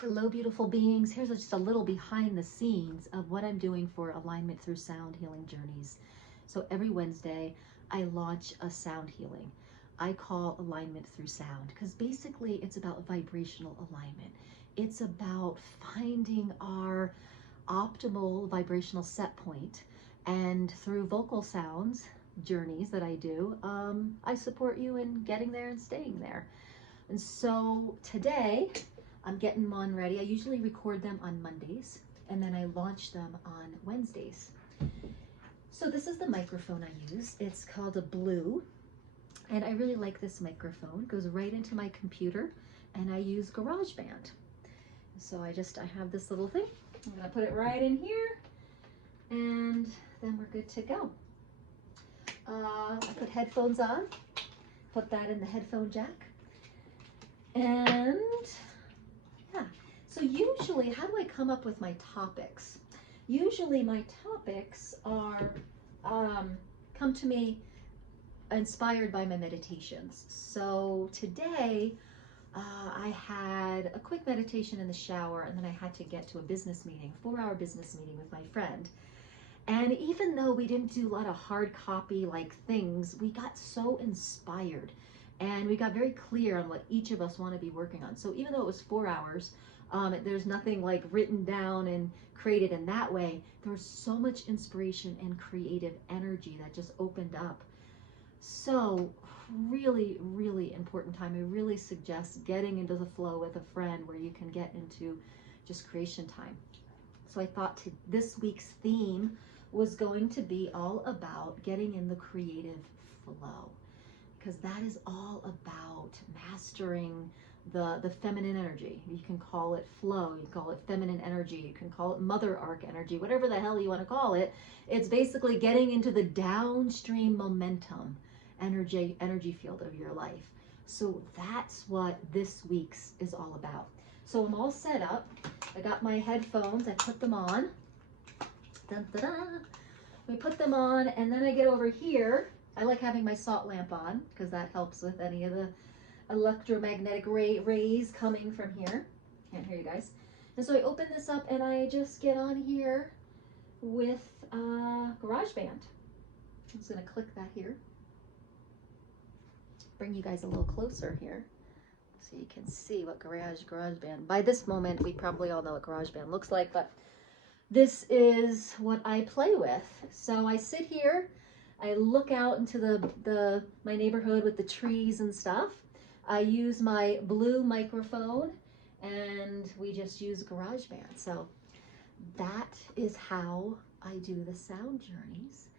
Hello, beautiful beings. Here's just a little behind the scenes of what I'm doing for Alignment Through Sound Healing Journeys. So every Wednesday, I launch a sound healing. I call Alignment Through Sound because basically it's about vibrational alignment. It's about finding our optimal vibrational set point, and through vocal sounds journeys that I do, I support you in getting there and staying there. And so today, I'm getting them on ready. I usually record them on Mondays and then I launch them on Wednesdays. So this is the microphone I use. It's called a Blue, and I really like this microphone. It goes right into my computer, and I use GarageBand. So I have this little thing. I'm gonna put it right in here, and then we're good to go. I put headphones on, put that in the headphone jack, and yeah. So usually, how do I come up with my topics? Usually my topics are, come to me inspired by my meditations. So today, I had a quick meditation in the shower, and then I had to get to a business meeting, 4-hour business meeting with my friend. And even though we didn't do a lot of hard copy like things, we got so inspired and we got very clear on what each of us want to be working on. So even though it was 4 hours, there's nothing like written down and created in that way. There was so much inspiration and creative energy that just opened up. So really, really important time. I really suggest getting into the flow with a friend where you can get into just creation time. So I thought this week's theme was going to be all about getting in the creative flow, because that is all about mastering the feminine energy. You can call it flow, you can call it feminine energy, you can call it mother arc energy, whatever the hell you want to call it. It's basically getting into the downstream momentum energy field of your life. So that's what this week's is all about. So I'm all set up. I got my headphones, I put them on. Dun, dun, dun. We put them on, and then I get over here. I like having my salt lamp on because that helps with any of the electromagnetic rays coming from here. Can't hear you guys. And so I open this up and I just get on here with GarageBand. I'm just gonna click that here. Bring you guys a little closer here so you can see what GarageBand. By this moment, we probably all know what GarageBand looks like, but this is what I play with. So I sit here, I look out into my neighborhood with the trees and stuff. I use my Blue microphone, and we just use GarageBand. So that is how I do the sound journeys,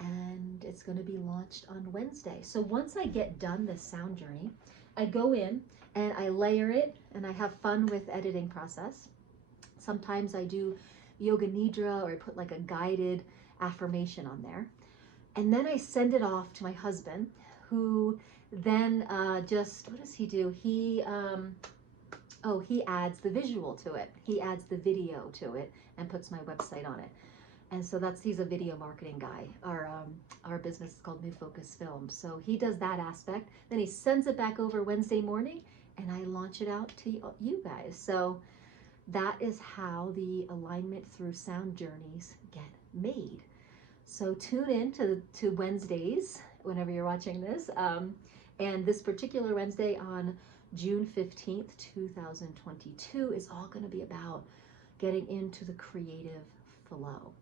and it's going to be launched on Wednesday. So once I get done this sound journey, I go in and I layer it, and I have fun with editing process. Sometimes I do yoga nidra, or I put like a guided affirmation on there. And then I send it off to my husband, who then what does he do? He adds the visual to it. He adds the video to it and puts my website on it. And so he's a video marketing guy. Our business is called New Focus Films. So he does that aspect. Then he sends it back over Wednesday morning, and I launch it out to you guys. So that is how the Alignment Through Sound journeys get made. So tune in to Wednesdays whenever you're watching this. And this particular Wednesday on June 15th, 2022 is all going to be about getting into the creative flow.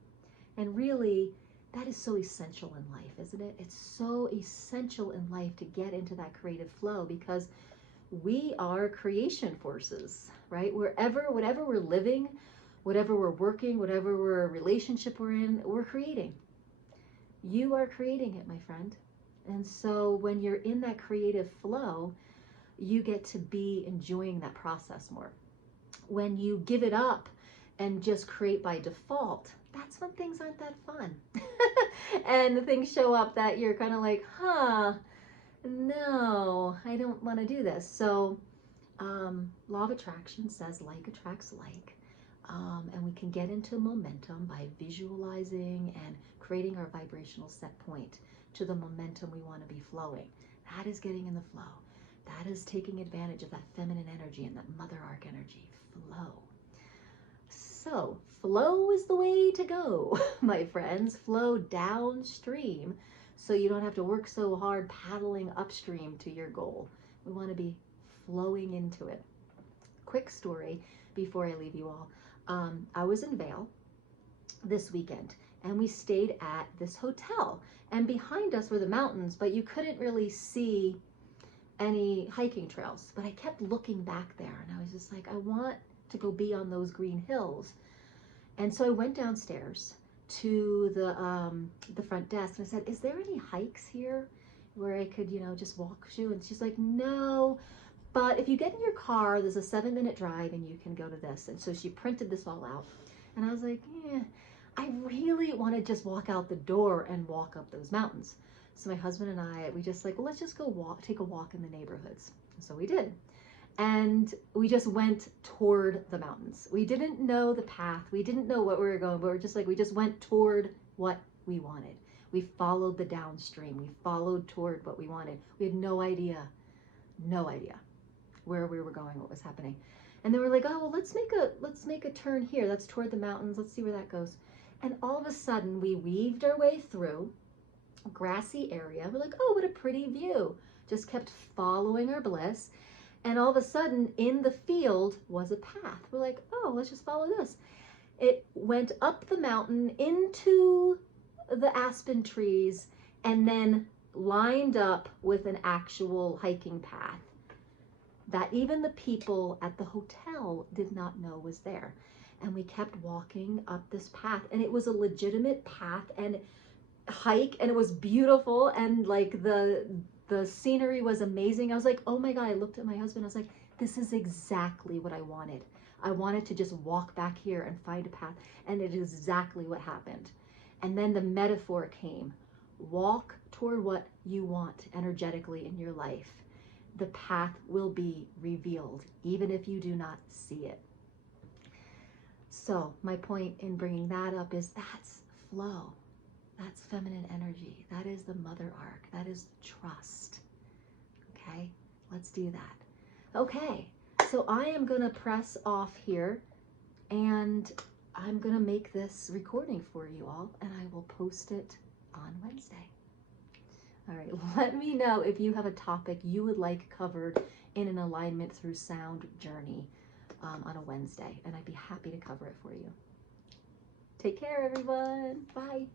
And really, that is so essential in life, isn't it? It's so essential in life to get into that creative flow, because we are creation forces, right? Whatever we're living, whatever we're working, whatever relationship we're in, we're creating. You are creating it, my friend. And so when you're in that creative flow, you get to be enjoying that process more. When you give it up and just create by default, that's when things aren't that fun. And the things show up that you're kind of like, no, I don't want to do this. So law of attraction says like attracts like. And we can get into momentum by visualizing and creating our vibrational set point to the momentum we want to be flowing. That is getting in the flow. That is taking advantage of that feminine energy and that mother arc energy flow. So flow is the way to go, my friends. Flow downstream so you don't have to work so hard paddling upstream to your goal. We want to be flowing into it. Quick story before I leave you all. I was in Vail this weekend and we stayed at this hotel, and behind us were the mountains, but you couldn't really see any hiking trails. But I kept looking back there and I was just like, I want to go be on those green hills. And so I went downstairs to the front desk and I said, is there any hikes here where I could, you know, just walk to? And she's like, no, but if you get in your car, there's a 7-minute drive and you can go to this. And so she printed this all out. And I was like, yeah, I really want to just walk out the door and walk up those mountains. So my husband and I, we just like, well, let's just go take a walk in the neighborhoods. So we did. And we just went toward the mountains. We didn't know the path. We didn't know what we were going, but we're just like, we just went toward what we wanted. We followed the downstream. We followed toward what we wanted. We had no idea where we were going, what was happening. And then we're like, oh, well, let's make a turn here. That's toward the mountains. Let's see where that goes. And all of a sudden we weaved our way through a grassy area. We're like, oh, what a pretty view. Just kept following our bliss. And all of a sudden in the field was a path. We're like, oh, let's just follow this. It went up the mountain into the aspen trees and then lined up with an actual hiking path that even the people at the hotel did not know was there. And we kept walking up this path, and it was a legitimate path and hike, and it was beautiful, and like the scenery was amazing. I was like, oh my God, I looked at my husband. I was like, this is exactly what I wanted. I wanted to just walk back here and find a path. And it is exactly what happened. And then the metaphor came. Walk toward what you want energetically in your life. The path will be revealed, even if you do not see it. So my point in bringing that up is that's flow. That's feminine energy. That is the mother arc. That is trust. Okay, let's do that. Okay, so I am going to press off here and I'm going to make this recording for you all and I will post it on Wednesday. All right, let me know if you have a topic you would like covered in an alignment through sound journey on a Wednesday, and I'd be happy to cover it for you. Take care, everyone. Bye.